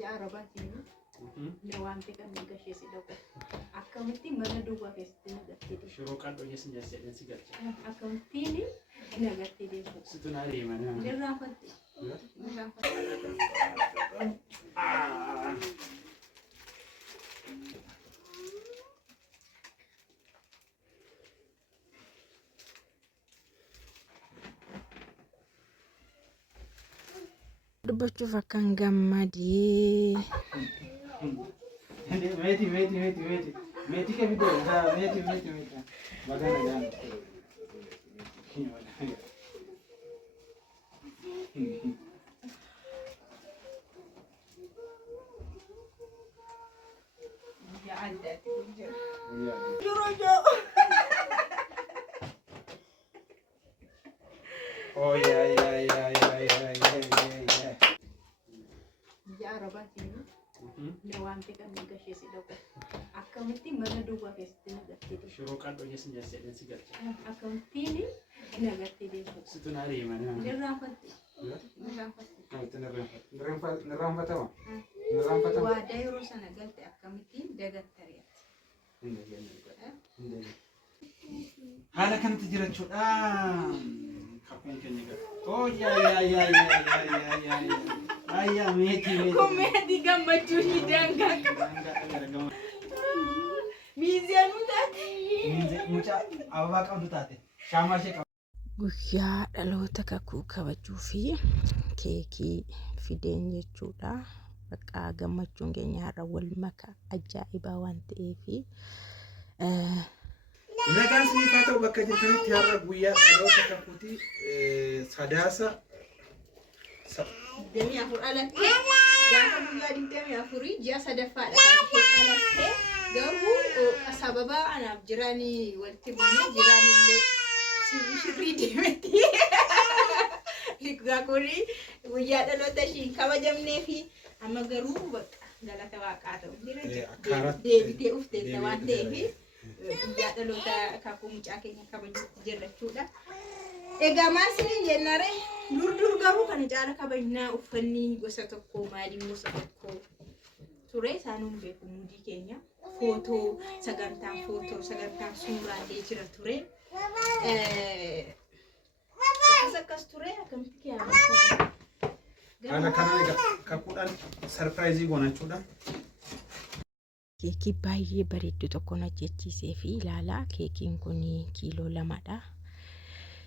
biyya Arabaatiin na wanti kan gashee si dhabu akkamitti mana duwwaa keessatti nagattee shiroo qadhoo jesin jedhan si galcha akkamittiin nagattee deemu situ na deemana nirraanfatte dubbachuuf akkan gammadee Meti ke video ha meti bagana dan ya ada tunjuk oh ya biyya Arabaatiin na wanti kan gashee si dhabu akkamitti mana duwwaa keessatti nagattee shiroo qadhoo jesin jedhan si galcha akkamittiin nagattee deemu situ na deemana nirraanfatte nirraanfatama waadaa yeroo sana galte akkamittiin dagattareetti haala kanatti jirachuudha kakkuun keenya gara oh ya meti komedi gammachuu ni dangaa miizaan mucha ababa qabdu taate shaamaa ishee qabdu guyyaa dhaloota kakuu kabajuu fi keekii fideen jechuudha. Bakka gammachuun keenya har'a wal makaa ajaa'ibaa waan ta'eef nagaan siifaa ta'u bakka jirtanitti har'a guyyaa dhaloota kakuuti sadaasa demi afur alatte gaafa guyyaa 24 ji'a sadaffaadha kan isheen alatte garuu sababa anaaf jiranii walitti buunee jiraanillee shirrii deemetti gaakuri guyyaa dhaloota ishiin kabajamnee fi amma garuu bakka galata waaqaa ta'u jira deebitee ufteetta waan ta'eef guyyaa dhaloota kakuu mucaa keenya kabajuutti jirrachuudha. Egaa maasini jennare dur garuu kan jaala kabajnaa uffanni gosa tokko maaliin gosa tokko ture isaanuun beeku mudii keenya footoo sagantaan suuraalee jira ture akkas ture akkamitti kiyama haala kana kakuudhaan sarpiraayizii goonachuudha. keekii baay'ee bareeddu tokkoon hojjechiisee fi ilaalaa keekiin kun kiiloo 2dha.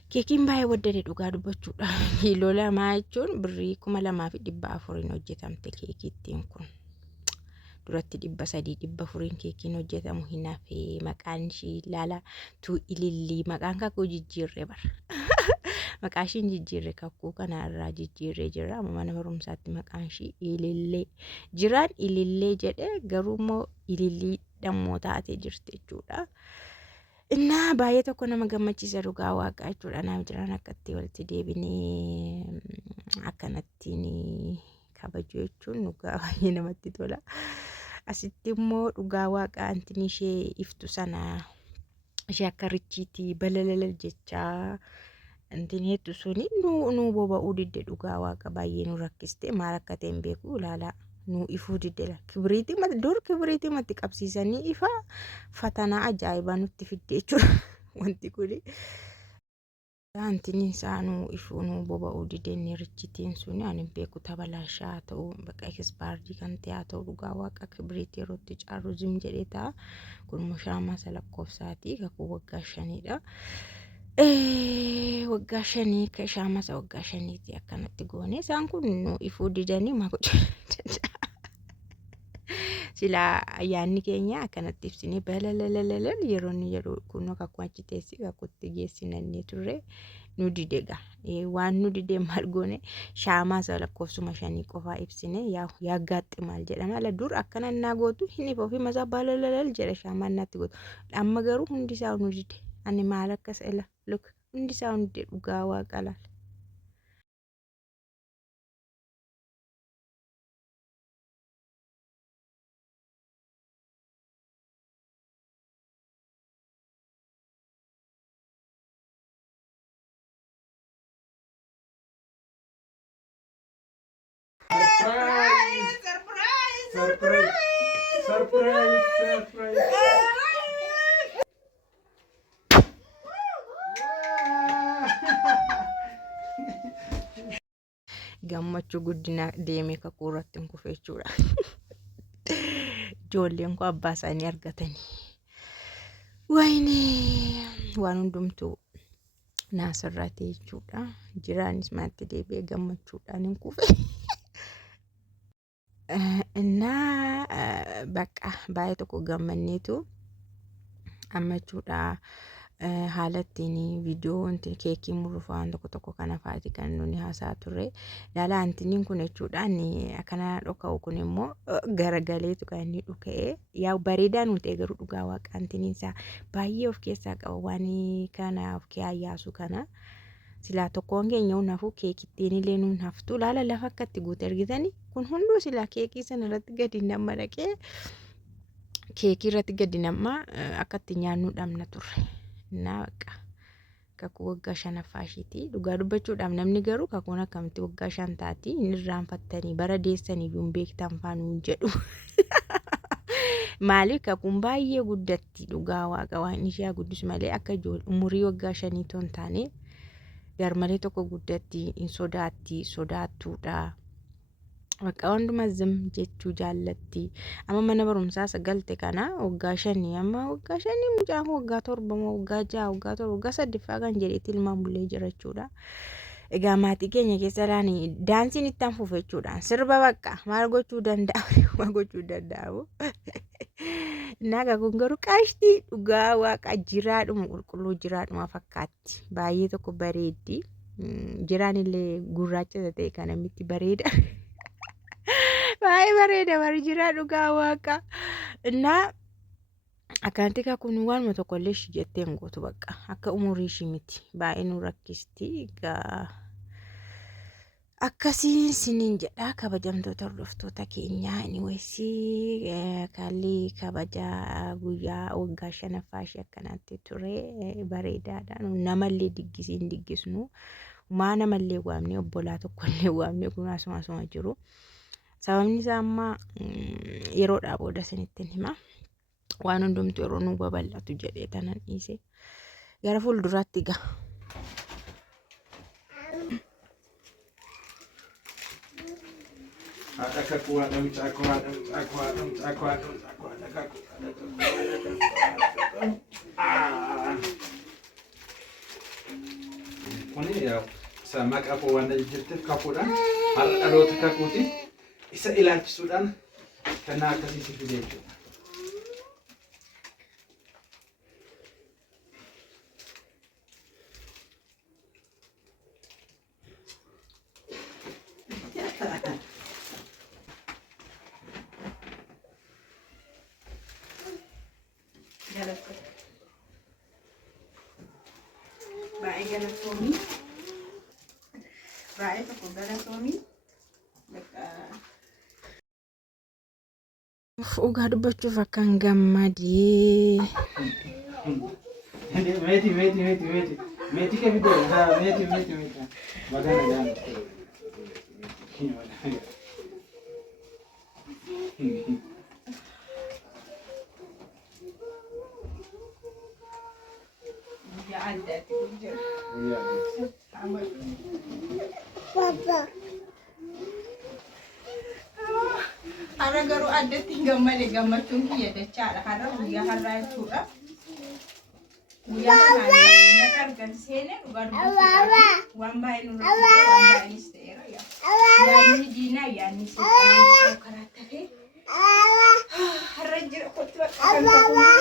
Keekiin baay'ee waddade dhugaa dubbachuudha. Kiiloo 2 jechuun birrii 2400 hojjetamte keekittiin kun. Duratti 300-400 keekiin hojjetamu hin hafe maqaan ishii ilaala tu ilillii maqaan kakuu jijjiirree bara. Maqaan ishii jijjiirree kakuu kana irraa jijjiirree jira. Mana barumsaatti maqaan ishii ilillee jiraan ilillee jedhee garuu immoo ilillii dhammoo taatee jirti jechuudha. Innaa baay'ee tokko nama gammachiisa dhugaa waaqaa jechuudha. Naaf jiran akkatti walitti deebinee akkanattiin kabaju jechuun dhugaa baay'ee namatti tola. Asitti immoo dhugaa waaqaa antiin ishee iftu sana ishee akka richiitii balalal jechaa antiin hedduu suni nu boba'uu didde dhugaa waaqa baay'ee nu rakkiste maal akka ta'e hin beeku ilaalaa. Nu ifuu diddeela kibriitii matti qabsiisanii ifa fatanaa ajaa'ibaa nutti fidde jechuudha wanti kuni antiin isaa nu ifuu nu boba'uu diddee richitiin suni ani beeku tabalaashaa ta'u bakka ekspaardii kan ta'e ta'u dhugaa waaqa kibriitii yerootti caaru zim jedhee ta'a kun mushaama lakkoofsaatii kakuu waggaa 5dha. Waggaa 5 ka shaamasa waggaa 5ti akkanatti goone isaan kun nu ifuu didanii maa sila ayyaanni keenya akkanatti ibsine balalalal yeroonni jedhu kunoo kakuu achi teessi kakuutti geessinannee turre nu didega waan nu didee maal goone shaamasa lakkoofsuma 5 qofaa ibsine yaa gaatti maal jedhama la dur akkana naa gootu hin ifoo fi masa balalalal jedha shaamaan natti gootu amma garuu hundi isaa nu dide ani maal akkas ela look hundi isaa nu dide dhugaa waaqa laal. Surprise! gammachuu guddina deemee kakuu irratti hin kufe jechuudha. Ijoolleen koo abbaa isaanii argatanii. Wayne waan hundumtuu naasirratti jechuudha. Jiraanis maatti deebi'ee gammachuudhaan hin kufe. Innaa bakka baay'ee tokko gammanneetu amma jechuudha. Haala ittiin viidiyoo keekii muruuf waan tokko kana fa'aati kan nuti haasaa turre. Ilaala antiniin kun jechuudhaan akkana dhoka'u kun immoo garagaleetu kan inni dhuka'ee yaa bareedaa nuti garuu dhugaa waaqa antiniin isaa baay'ee of keessaa qaba waan kana of kiyaayyaasu kana. Silaa tokkoon keenya hunafuu keekittiin illee nuun haftu ilaala lafa akka itti guute argitanii kun hunduu silaa keekii sana irratti gadi nama dhaqee keekii irratti gadi nama akka itti nyaannu dhabna turre. Naa bakka kakuu waggaa 5ffaashiiti dhugaa dubbachuudhaaf namni garuu kakuun akkamitti waggaa 5 taati inni irraanfattanii bara deessanii yuun beektan faanuu jedhu. Maaliif kakuun baay'ee guddatti dhugaa waaqa waan ishee guddisu malee akka ijoollee umurii waggaa 5 ton taane garmalee tokko guddatti in sodaattuudha. Bakka hunduma zim jechuu jaallatti. Amma mana barumsaa sagalte kana waggaa 5 amma waggaa 5 mucaan waggaa 7 waggaa 6 waggaa 7 waggaa 8 kan jedhetti ilmaan bullee jira jechuudha. Egaa maatii keenya keessa laani daansiin itti hanfuuf jechuudha. Sirba bakka maal gochuu danda'u. Naga kun garuu qaashtii dhugaa waaqa jiraadhuma qulqulluu jiraadhuma fakkaatti. Baay'ee tokko bareeddi. Jiraan illee gurraacha ta'e kana miti bareeda. Baay'ee bareeda bari jiraa dhugaa waaqa. Innaa akkanatti kakuun waanuma tokko illee ishii jettee hin gootu bakka akka umurii ishii miti baay'ee nu rakkisti. Akkasiin siniin jedha kabajamtoota hordoftoota keenyaa anywaysii kalli kabajaa guyyaa waggaa 5ffaa ishee akkanatti ture bareedaadha. Namallee diggisiin diggisnu maa namallee waamne obbolaa tokkollee waamne kun asuma jiru. Sababni isaa amma yeroodhaa booda isinitti hima. Waan hundumtu yeroo nu babal'atu jedhee tanan dhiise gara fuulduraatti ga'a. Kuni sama kafu waan jirteef kafuudhaan har'a dhaloota kakuuti isa ilaalchisuudhaan kan akkasii sitti jechuudha. Baay'ee tokko galatoomii dhugaa dubbachuuf akkan gammadee. Meti ke video meti bagana jana. ya ada tidur. Papa. Har'a garuu addatti gammachuun kiyya dachaadha. Har'a guyyaa har'aa jechuudha. Guyyaa kanaan na argan seene dhugaa dubbachuudhaaf waan baay'ee nurra waan baay'eenis ta'eera. Yaadni diinaa yaadni seexanaa karaa ta'e. Har'a jira kottu bakka kan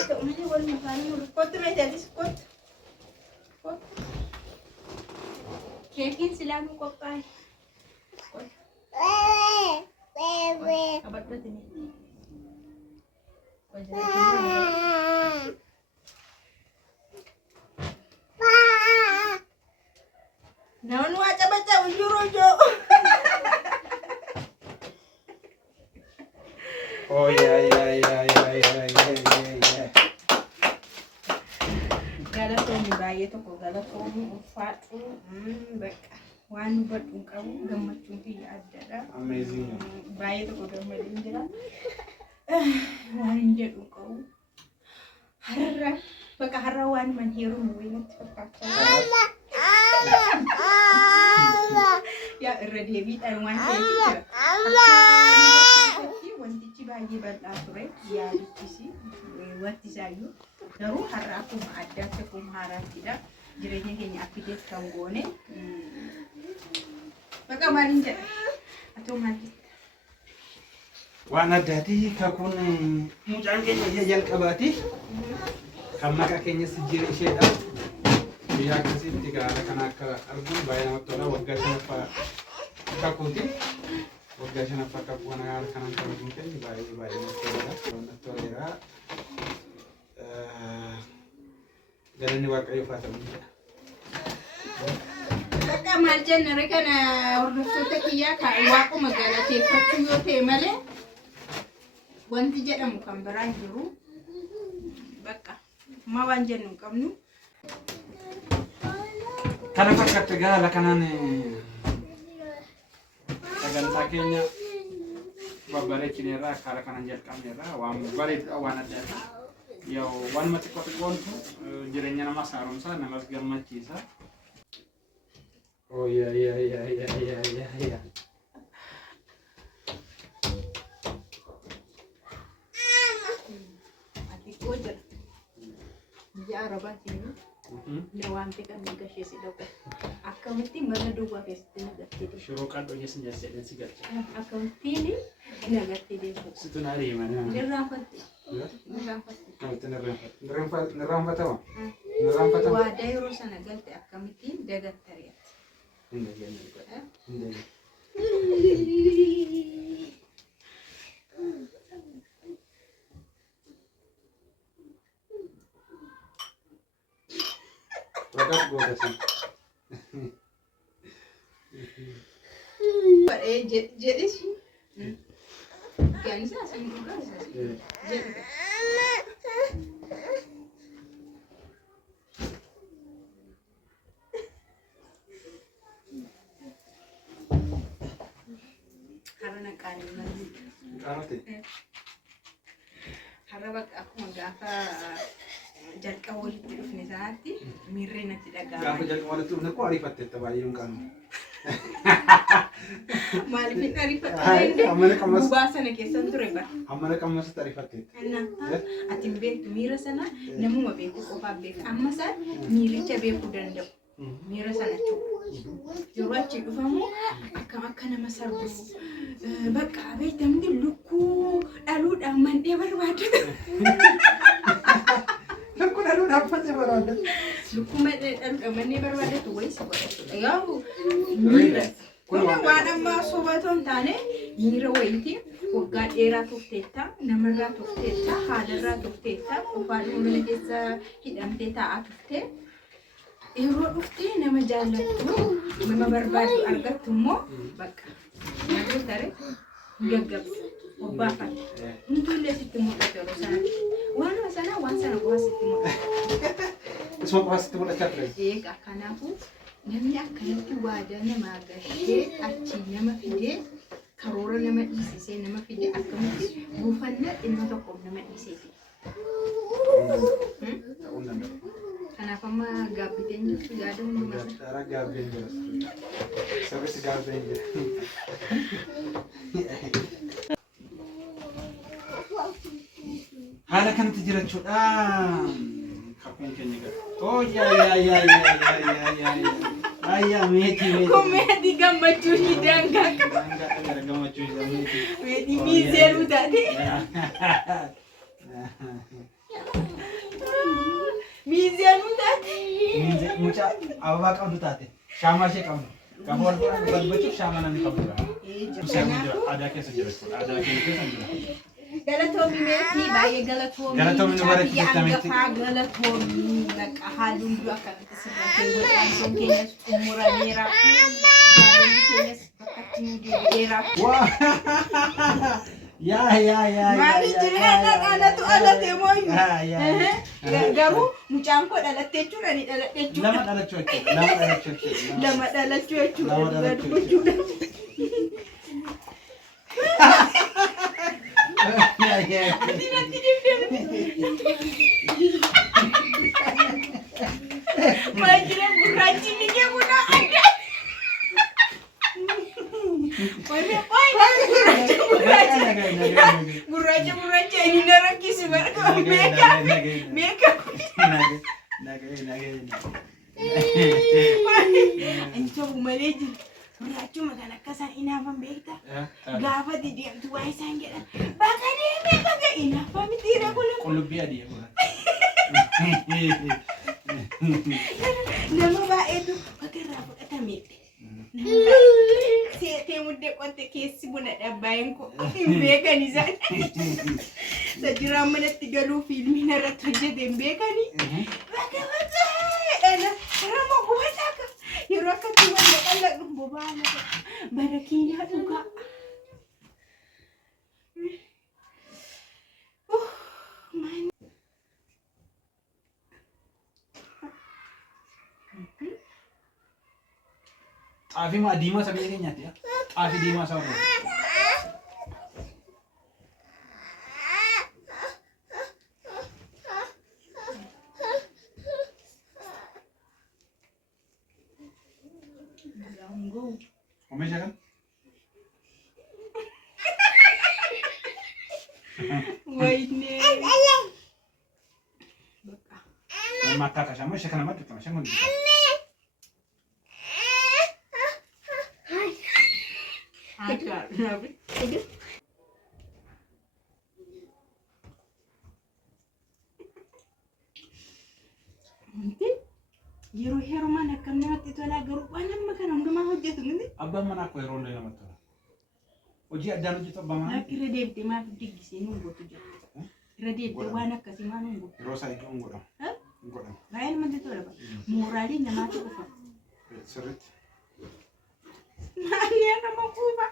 ta'u malee wal makaanii kottu meeshaadis kottu. Keekiin silaa nu qophaa'e. Namun baca ujur-ujur. Oh ya. Galatoomii baay'ee tokko galatoomii ulfaatu bakka waan hubadhuun qabu gammachuun kiyya addadha. Amazing. Baay'ee tokko gammadeen jira. Waan hin jedhu qabu. Har'a bakka har'a waan man heeruun wayinatti fakkaachaa. Yaa irra deebiidhaan waan ta'eef jira. Wantichi baay'ee bal'aa ture yaadichisi wanti isaayyuu garuu har'a akkuma addaatti akkuma haaraattiidha. Jireenya keenya appideet kan goone bakka maaliin jedha atoo maaliin waan addaati kakuun mucaan keenya jalqabaati kan maqaa keenya sijjiirri isheedha biyya akkasitti gaala kana akka arguun baay'ee namatti tola waggaa shanaffaa kakuuti waggaa shanaffaa kakuu kana gaala kanaan kabajuun keenya baay'ee namatti toleera galanni waaqayyoof haa ta'u jedha. Bakka maal jennare kana hordoftoota kiyyaa kan waaquma galateeffachuu yoo ta'e malee wanti jedhamu kan biraan jiru bakka ma waan jennu hin qabnu. Kana fakkaatti gaala kanaan sagantaa keenya babbareechineerraa karaa kanaan jalqabneerraa waan bareedudha waan addaati. Yoo waan mati qotu jireenya namaa haaromsaa namas gammachiisa. Oh yeah. Ati koja. Ya Arabati ne wanti kan gashe si dauka. Akkamitti mana duwwaa keessatti nagattee. Shiroo qadhoo jesin jedheen si galcha. Akkamitti nagattee deemu. Situn ari mana. Nirraanfatama. Waa daayiroo sana galte akkamitti dagattareet. Rakas goda sih. Jadi sih. Kan saya juga sih. Karena kali lagi. Karena aku menggafa jalqa walitti dhufne isaatti miirri natti dhaga'ama. Gaafa jalqa walitti dhufne koo ariifatte baay'een qabu. Maaliif ariifatte? Gubaa sana keessan ture bara. Amma qammasitti ariifatte. Ati hin beektu miira sana namuma beeku qofaaf beeka. Amma isaan miiricha beekuu danda'u. Miira sana yeroo achi dhufamu akka nama sarbu. Bakka beektamti lukkuu dhaluudhaan mandhee barbaadu. Lukkuma dhaluudhaan mandhee barbaadatu wayii si godhatu. Yoo miira waan ammaa sobatoo hin taane miira wayiitiin waggaa dheeraa turteetta, namarraa turteetta, haalarraa turteetta, qofaan mana keessa hidhamtee taa'aa turte. Yeroo dhuftee nama jaallattu, nama barbaadu argattu immoo bakka nyaata tare gaggabsa. Obbaafan. Ntuulee sitti mul'atu yeroo sanatti. Waan sana qofa sitti mul'atu. Isuma qofa sitti mul'achaa ture. Egaa kanaafuu namni akkanatti waadaa namaa gahee achi nama fidee karoora nama dhiisisee nama fidee akkamitti buufannaa dhimma tokkoof nama dhiiseeti. Kanaaf amma gaabbiteen jirtu yaada hundumaa. Sekarang gabin jelas. Sampai segabin je. Haala kanatti jirachuudha. Kakuun keenya gara. Oh ya. Ayya meeti. Komeeti gammachuu ni daangaa qaba. Daangaa gara gammachuu isa meeti. Meeti miizeeruu taate. Miizeeruu taate. Mucaa ababaa qabdu taate. Shaamaa ishee qabdu. Qabu wal balbachuuf shaamaa namni qabdu. Aadaa keessa jira. Aadaa keessa jira. Galatoomii meetii baay'ee galatoomii. Galatoomii nu bareechi jettamitti. Galatoomii bakka haalluun dura akkamitti sirratee godhaansoon keenyas xumurameera. Jaalalli keenyas bakka itti nu deebi'eera. Maali jiraana dhalatu alate mooyyu. Garuu mucaan koo dhalattee jechuudha ni dhaladhee jechuudha. Lama dhalachuu jechuudha. Majire gurraachi ni jechuudha. Gurraacha ini narakisi barka meka. Enco umaleji. Gurraachu magana kasan inaafan beekta. Gaafa didiamtu waa isaan jedhan. Bakka deemee bakka inaafan mitiira kulu. Qullubbii adii. Nama baay'eetu bakka irraa fudhatameedha. Te mudde qotte keessi buna dhabbaayeen ko beekani isaan. Sajjiraan manatti galuu fiilmiin irratti hojjeteen beekani. Bakka dhala rama gubataa akka yeroo akkatti wanta qal'aqnu bobaala bara keenyaa dhugaa. Xaafii maa diimaa sabee keenyaati? Xaafii diimaa sabaa. Oomisha kan? Wayne. Makaa kashamoo ishee kana madda kana shangoon. Yeroo heerumaan akkam namatti tolaa garuu waan amma kana hundumaa hojjetu miti. Abbaan manaa akkoo yeroo illee namatti tola. Hojii addaan hojjetu abbaan manaa. Akka irra deebitee maaf diggisee nu gootu jira. Irra deebitee waan akkasii maan nu gootu. Yeroo isaa iddoo hin godhamu. Hin godhamu. Baay'ee namatti tola. Mooraalii namaatu dhufa. Sirriitti. Maalii nama kuuba.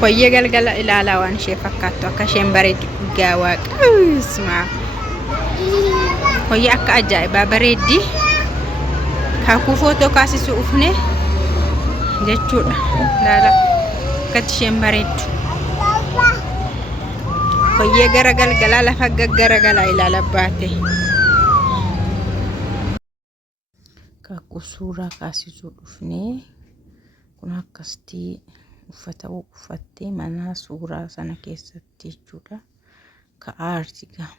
Koyyee galgala ilaalaa waan ishee fakkaattu akka isheen bareeddu dhugaa waaqa. Koyyee akka ajaa'ibaa bareeddi. Kaakuu footoo kaasisuu ufne jechuudha. Ilaala akkatti isheen bareeddu. Koyyee gara galgalaa lafa gaggaragalaa ilaala baate. Kaakuu suuraa kaasisuu dhufne kun akkasitti uffata uffattee mana suuraa sana keessatti jechuudha. Ka'aarti gama.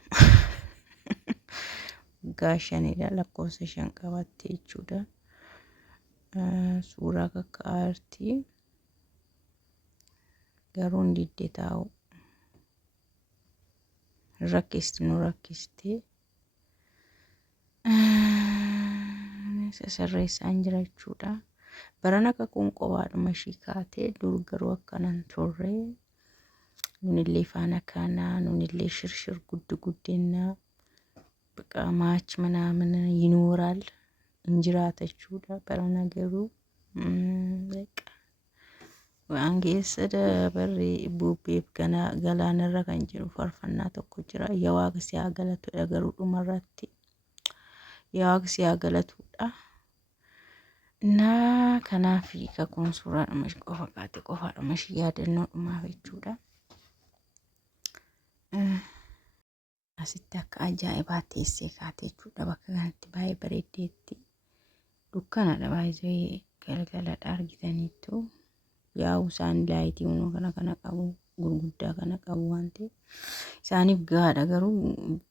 Gaashanidha lakkoofsa 5 qabattee jechuudha. Suuraa ka'aarti garuu diddee taa'u. Rakkisti nu rakkisti. Sasarreessaan jira jechuudha. Barana kakuun qobaadhuma ishii kaatee dur garuu akkanan turre. Nunillee faana kanaa nunillee shirshir guddinaa በቃ ማች ምናምን ይኖራል እንጅራተቹዳ በረነገሩ በቃ አንጌስ ደበሪ ቡቤብ ገላነራ ከንጅሩ ፈርፈና ተኮ ጅራ የዋግስ ያገለቱ ነገሩ ዱመራቲ የዋግስ ያገለቱዳ እና ከናፊ ከኮንሱራ መሽ ቆፋቃቲ ቆፋ መሽ ያደነው ማፈቹዳ asitti akka ajaa'ibaa teessee kaatee jechuudha. Bakka kanatti baay'ee bareeddeetti. Dukkanadha baay'ee galgaladha argitaniittu. Yaa'u isaan laayitii unoo kana qabu gurguddaa kana qabu waan ta'eef isaaniif gahaadha garuu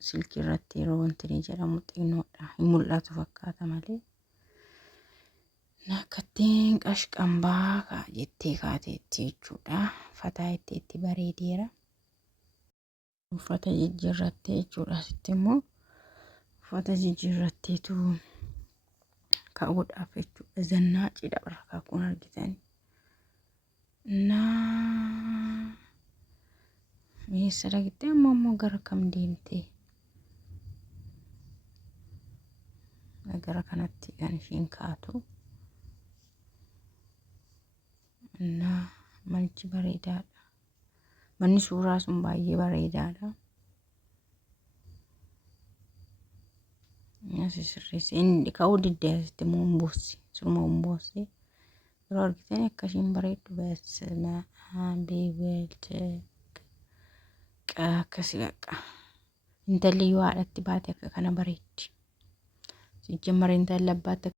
silkii irratti yeroo wanti ni jedhamu xinnoodha. Hin mul'atu fakkaata malee. Nakkattiin qashqambaa jettee kaateetti jechuudha. Fataa itti bareedeera. Uffata jijjiirrattee jechuudha. Asitti immoo uffata jijjiirratteetu ka'uudhaaf jechuudha. Zannaaciidha barra kaakuun argitani. Meessa dhagittee ammoo gara kam deemtee? Gara kanatti kan ishiin kaatu. Manichi bareedaadha. Manni suuraa sun baay'ee bareedaadha. Asi sirreesse inni ka'uu didde asitti muumbuusi surma muumbuusi yeroo argitan akkasiin bareeddu beessama beewelche akkasi baqa intalli yoo haadhatti baate akka kana bareeddi. Sijjamara intalli abbaatti